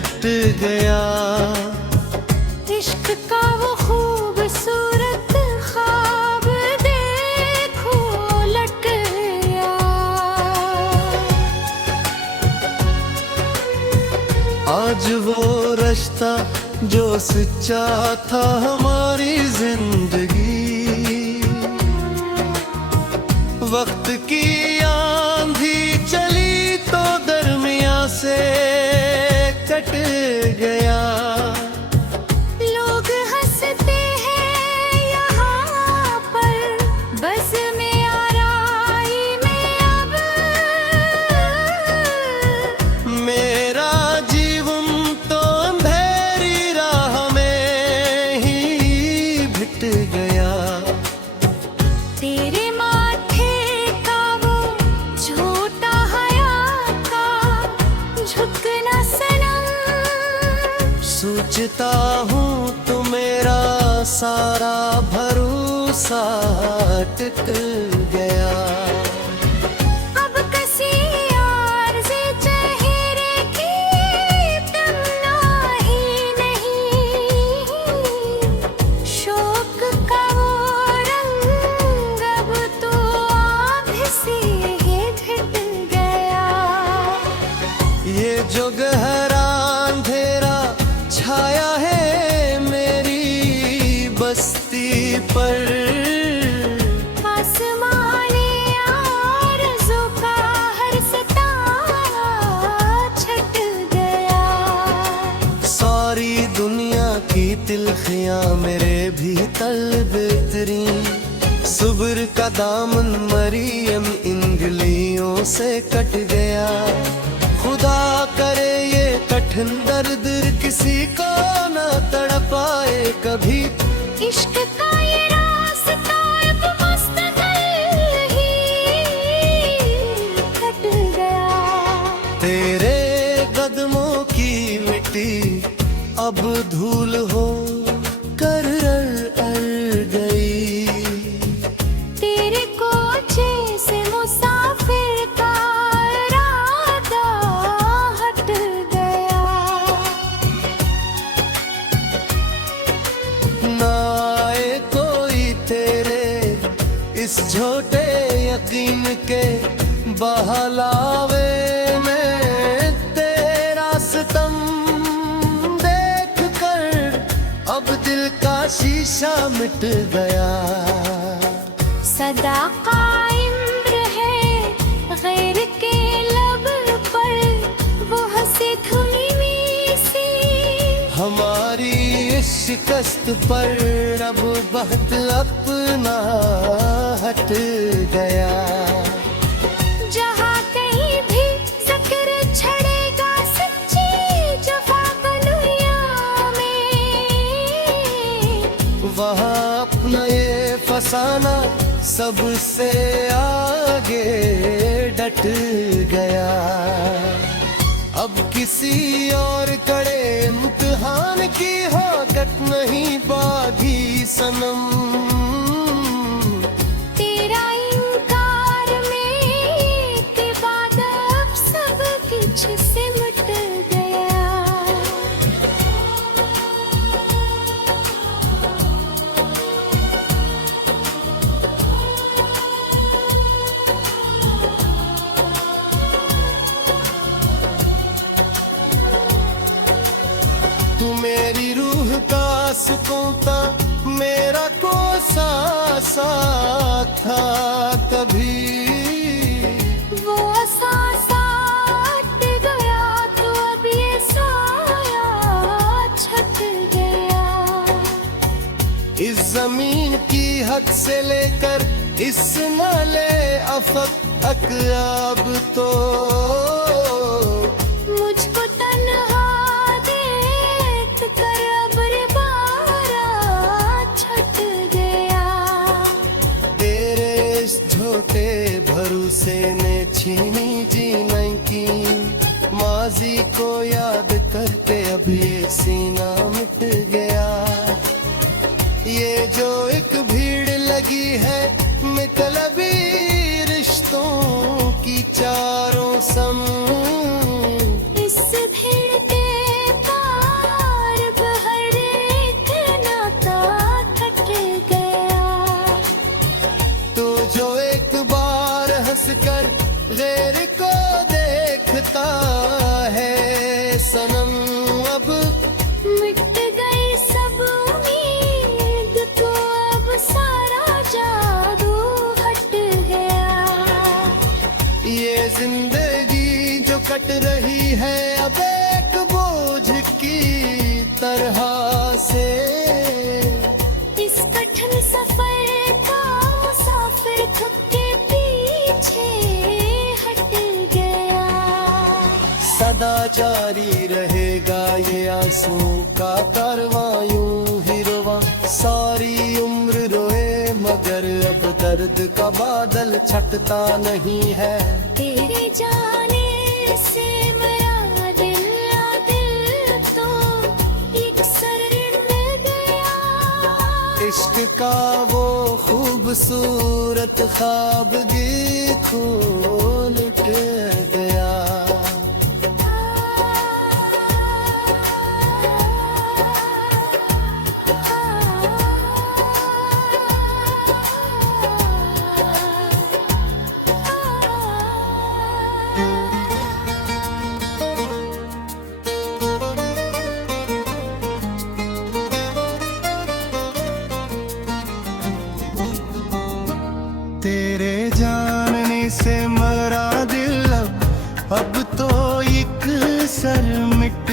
मिट गया। इश्क का वो खूबसूरत ख्वाब देखो लट गया। आज वो रास्ता जो सच्चा था हमारी जिंदगी, वक्त की आंधी चली तो दरमिया से कट गया। लोग हंसते हैं यहाँ पर बस में आराई में अब मेरा जीवन तो अंधेरी राह में ही भिट गया। तेरे माथे का वो झूठा हया का झुकना सनम। सोचता हूँ तो मेरा सारा भरोसा टूट गया। अब किसी और से चेहरे की तमन्नाही नहीं। शौक का वो रंग अब तो आँख से ही ढल गया। ये जो गहरा अंधेरा छाया है मेरी बस्ती पर, आसमाने आरज़ू का हर सितारा छट गया। सारी दुनिया की तिल्खियां मेरे भी तलब तेरी। सुब्र का दामन मरियम इंगलियों से कट गया। खुदा करे ये कठिन दर्द किसी को न तड़पाए कभी। इश्क का ये रास्ता अब मुस्तकिल ही कट गया। तेरे कदमों की मिट्टी अब धूल हो कर अड़ गई। तेरे कोचे से मुसाफिर का इरादा हट गया। ना आए कोई तेरे इस झूठे यकीन के बहलावे में। तेरा सितम देख कर अब दिल का शीशा मिट गया। सदा कायम रहे गैर के लब पर वो हंसी धुनी सी। हमारी इस शिकस्त पर अब वक्त अपना हट गया। जहाँ कहीं भी जिक्र छड़ेगा सच्ची जफा का दुनिया में, वहाँ अपना ये फसाना सबसे आगे डट गया। अब किसी और कड़े इम्तिहान की हाकत नहीं बागी सनम। तेरा इनकार में के बाद अब सब कुछ सिमट गया। तू मेरी रूह का सुकून था, मेरा कोसा सा था कभी। वो एहसास हट गया तो अब ये साया छट गया। इस जमीन की हद से लेकर इस नाले अफक अकराब तो मुझको तन्हा देख कर अब रे बारा छट गया। तेरे इस झूठे भरोसे ने छीनी जीने की। माजी को याद करके अब ये सीना मिट गया। ये जो एक भीड़ लगी है मतलबी रिश्तों की चारों सम, इस भीड़ के कट रही है अब एक बोझ की तरह से। इस कठिन सफर का मुसाफिर थक के पीछे हट गया। सदा जारी रहेगा ये आंसू का कारवां, यूं ही रोवा सारी उम्र रोए मगर अब दर्द का बादल छटता नहीं है। तेरे जाने से मेरा दिल तो एक शरण में गया। इश्क का वो खूबसूरत ख्वाब खो लुट गया। तेरे जानने से मरा दिल अब तो एक सर मिट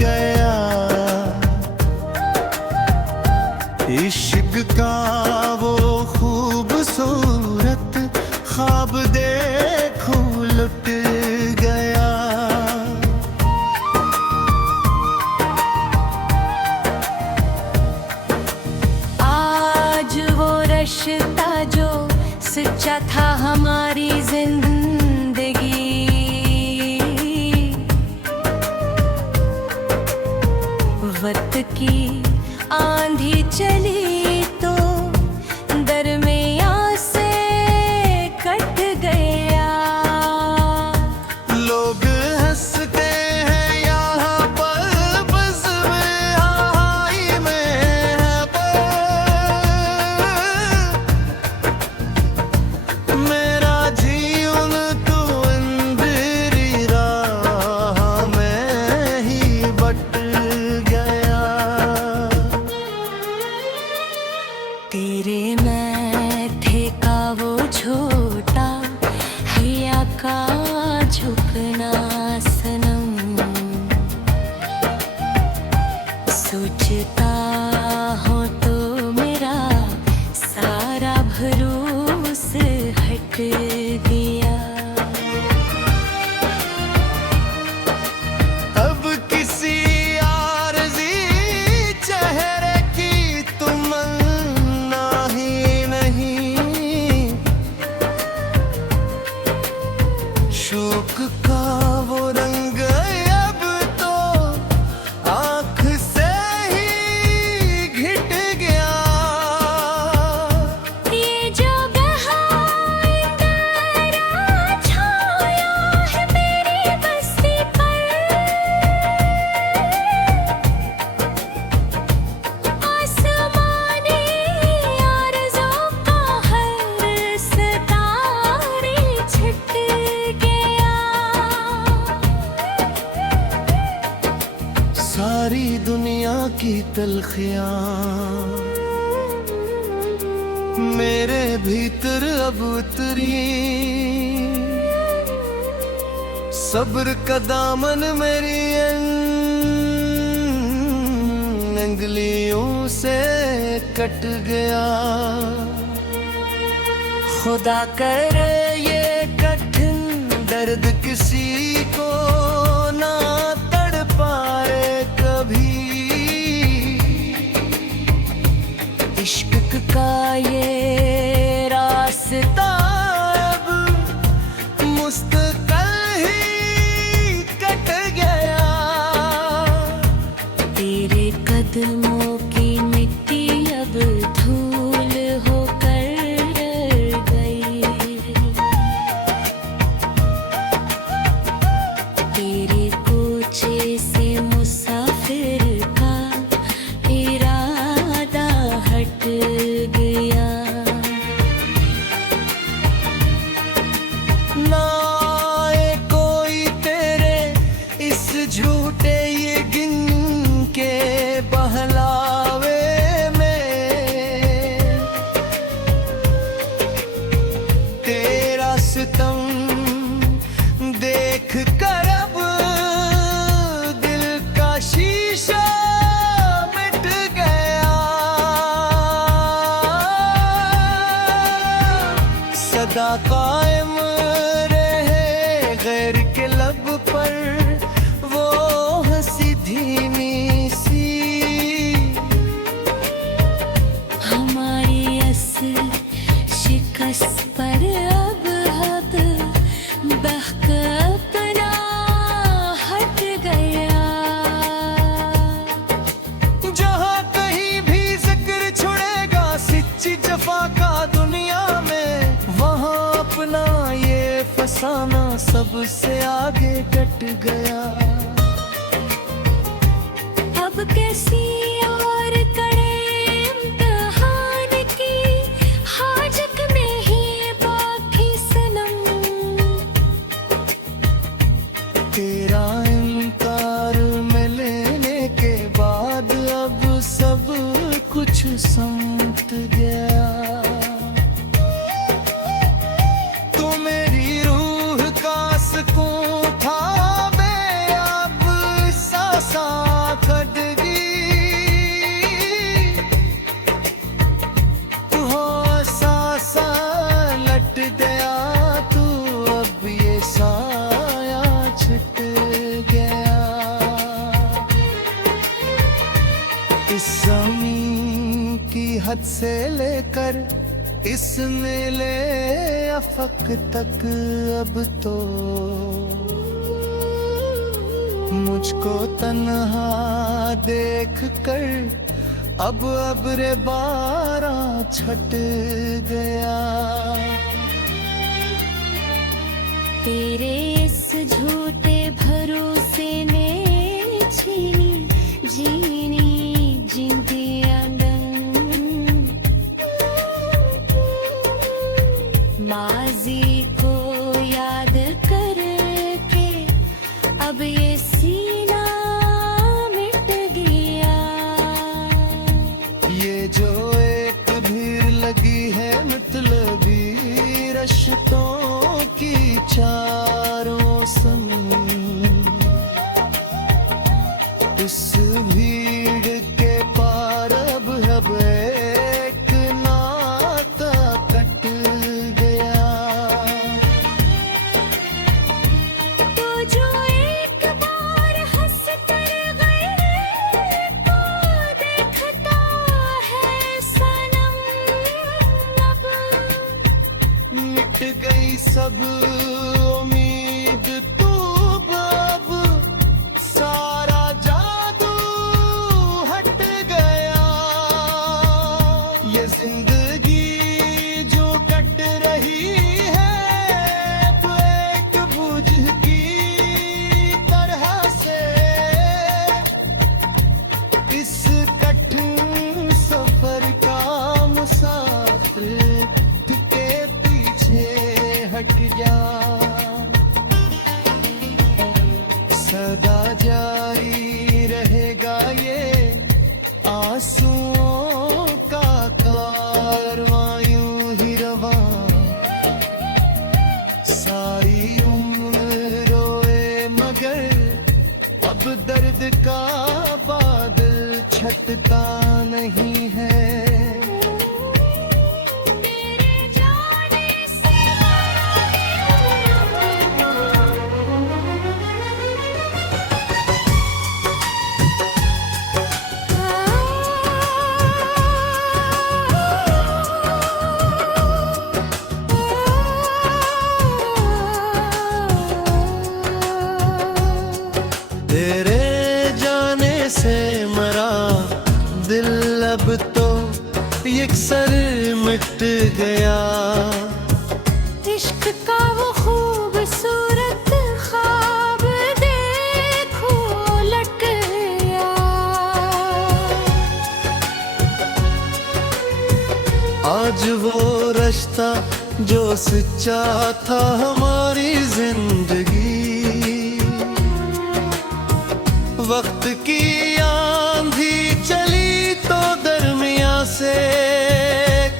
गया। इश्क का वो खूबसूरत ख्वाब देखो लुट गया। आज वो रिश्ता जो सच्चा था हमारी जिंदगी, वक्त की आंधी चली तो दरमियां से कट गया। लोग हंसते हैं यहाँ पर बस में हाय में है पर मेरा जीवन तो अंधेरी राह में ही बट गया। तेरे माथे का वो छोटा हैया का झुकना सनम, सोचता हो तो मेरा सारा भरोसा हट गया। अब किसी आरज़ी चेहरे की तमन्ना ही नहीं, शौक का वो रंग अब तो आँख से ही घिट गया। ये जो गहरा छाया है मेरी बस्ती पर, आसमानी आरज़ों का हर सितारे छिट गया। सारी दुनिया की तलखियां मेरे भीतर अब उतरी, सब्र का दामन मेरी अंगुलियों से कट गया। खुदा करे ये कठिन दर्द किसी को ना तड़पाए कभी। इश्क का ये रास्ता अब मुस्तकिल ही कट गया। तेरे कदमों की मिट्टी अब धूल होकर गई। तेरे कोचे से मुसाफिर का इरादा हट गया। ना आए कोई तेरे इस झूठे ये गिन के बहला सबसे आगे डट गया। अब कैसी और कड़े इम्तिहान की हाजत में ही बाकी सनम। तेरा इनकार में लेने के बाद अब सब कुछ समझ गया। तो मेरी रूह का सुकून था बे अब सांसा कट गई। हो सांसा लट गया तू अब ये साया छिट गया। इस ज़मीन की हद से लेकर इस मेले अफक तक अब तो मुझको तन्हा देख कर अब रे बारा छट गया। तेरे इस झूठे भरोसे ने छीनी जीनी जिंदगी माजी को याद करके अब ये सीना मिट गया। ये जो एक भीड़ लगी है मतलबी रिश्तों की चारों संग, इस भीड़ के पार अब एक नाता कट गया। तो जो एक बार हंस कर गए को देखता है सनम, अब मिट गई सब उम्मीद तू अब सारा जादू हट गया। ये जिंदगी जो कट रही है तो एक बुझ की तरह से, इस कठिन सफर का मुसाफिर के पीछे हट जा। सदा जारी रहेगा ये आंसुओं का कारवां यूं ही रवां। सारी उम्र रोए मगर अब दर्द का बादल छटता नहीं है। तेरे जाने से तेरे जाने से मरा दिल अब तो यकसर मिट गया। इश्क का वो खूबसूरत ख्वाब देखो लट गया। आज वो रास्ता जो सच्चा था हमारी जिंदगी, वक्त की आंधी चली तो दरमिया से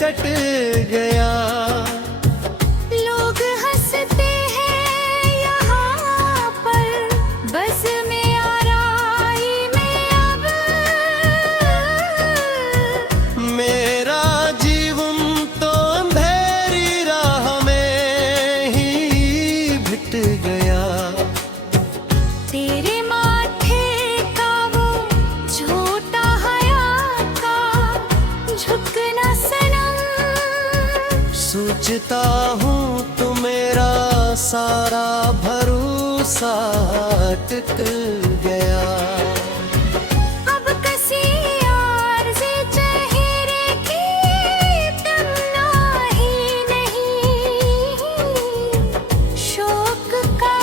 कट गया। लोग हंसते हैं यहाँ पर बस में आराई में अब मेरा जीवन तो अंधेरी राह में ही भिट गया। तेरे माथे का वो झूठा हया का झुकना सनम। सोचता हूँ तो मेरा सारा भरोसा टूट गया। अब कसी आरज़े चेहरे की तमन्ना ही नहीं, शौक का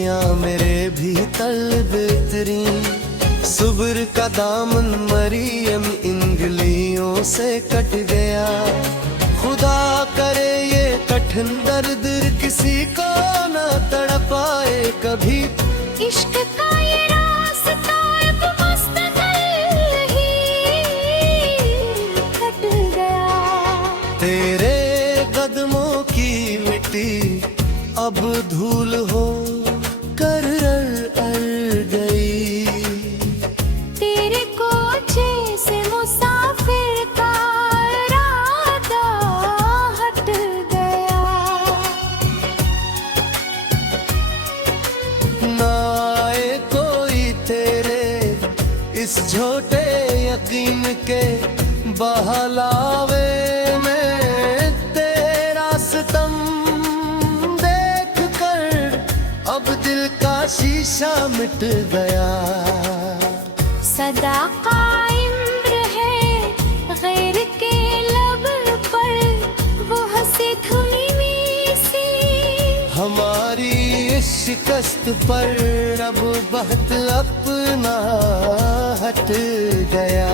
सदियां मेरे भी तलब उतरी, सुब्र का दामन मरियम इंगलियों से कट गया। खुदा करे ये कठिन दर्द किसी को न तड़पाए कभी। इश्क का ये रास्ता अब मुस्तकिल ही कट गया। तेरे कदमों की मिट्टी अब धूल हो कर अड़ गई। तेरे कोचे से मुसाफिर का इरादा हट गया। ना आए कोई तेरे इस झोटे यकीन के बहलावे में। तेरा सितम देख कर अब दिल का शीशा मिट गया। सदा कायम रहे गैर के लब पर वो हंसी धुनी सी। हमारी इस शिकस्त पर अब बहुत अपना हट गया।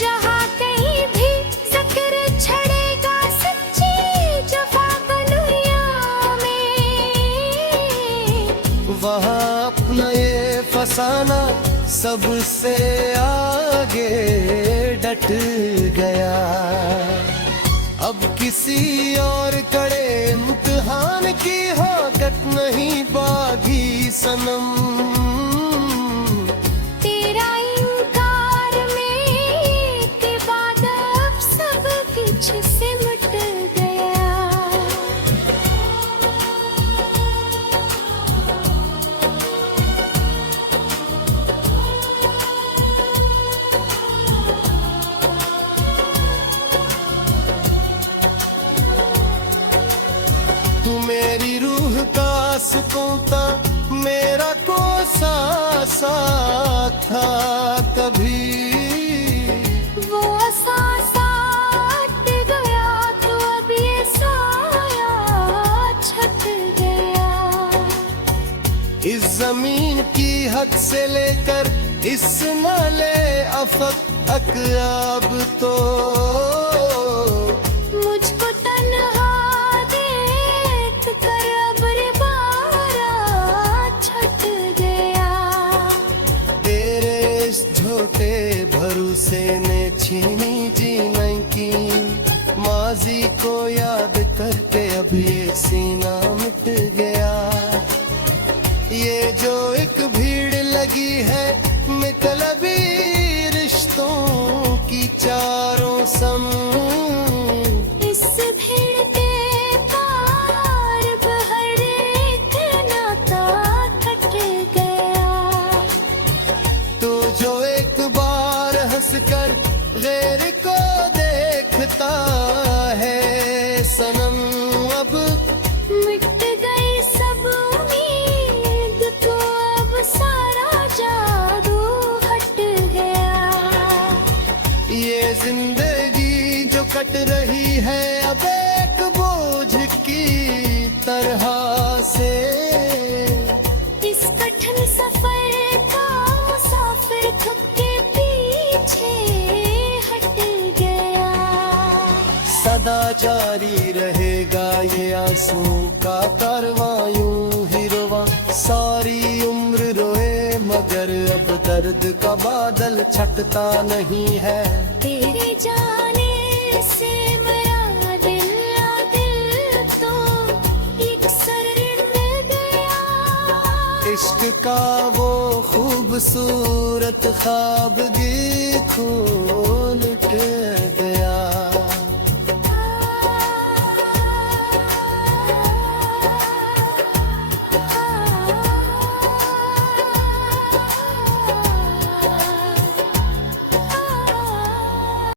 जहाँ कहीं भी जिक्र छड़ेगा सच्ची जफा का दुनिया में, वहाँ अपना ये फसाना सबसे आगे डट गया। अब किसी और कड़े इम्तिहान की हौकत नहीं बागी सनम। तेरा इनकार में के बाद अब सब कुछ सिमट गया। तू मेरी रूह का सुकून था, मेरा कोसा सा था कभी। वो सासा हट गया तो अब ये साया छट गया। इस जमीन की हद से लेकर इस नाले अफक अकराब तो मुझको तन्हा देख कर अब रे बारा छट गया। तेरे इस झोटे भरोसे ने छीनी जीने की। माजी को याद करके अब ये सीना मिट गया। ये जो एक भीड़ लगी है मतलबी रिश्तों की चारों सम। इस भीड़ के पार बहर एक नाता कट गया। तो जो एक बार हंसकर गैर को देखता है सनम, अब मिट गई सब उम्मीद तो अब सारा जादू हट गया। ये जिंदगी जो कट रही है अब एक बोझ की तरह से। इस कठिन सफर का मुसाफिर खुद के पीछे हट गया। सदा जारी रहेगा ये आंसू का कारवां यूं ही रुवा। सारी उम्र रोए मगर अब दर्द का बादल छटता नहीं है। तेरे जाने से मेरा दिल तो एक सरड़ गया। इश्क का वो खूबसूरत ख्वाब भी खो लुट गया।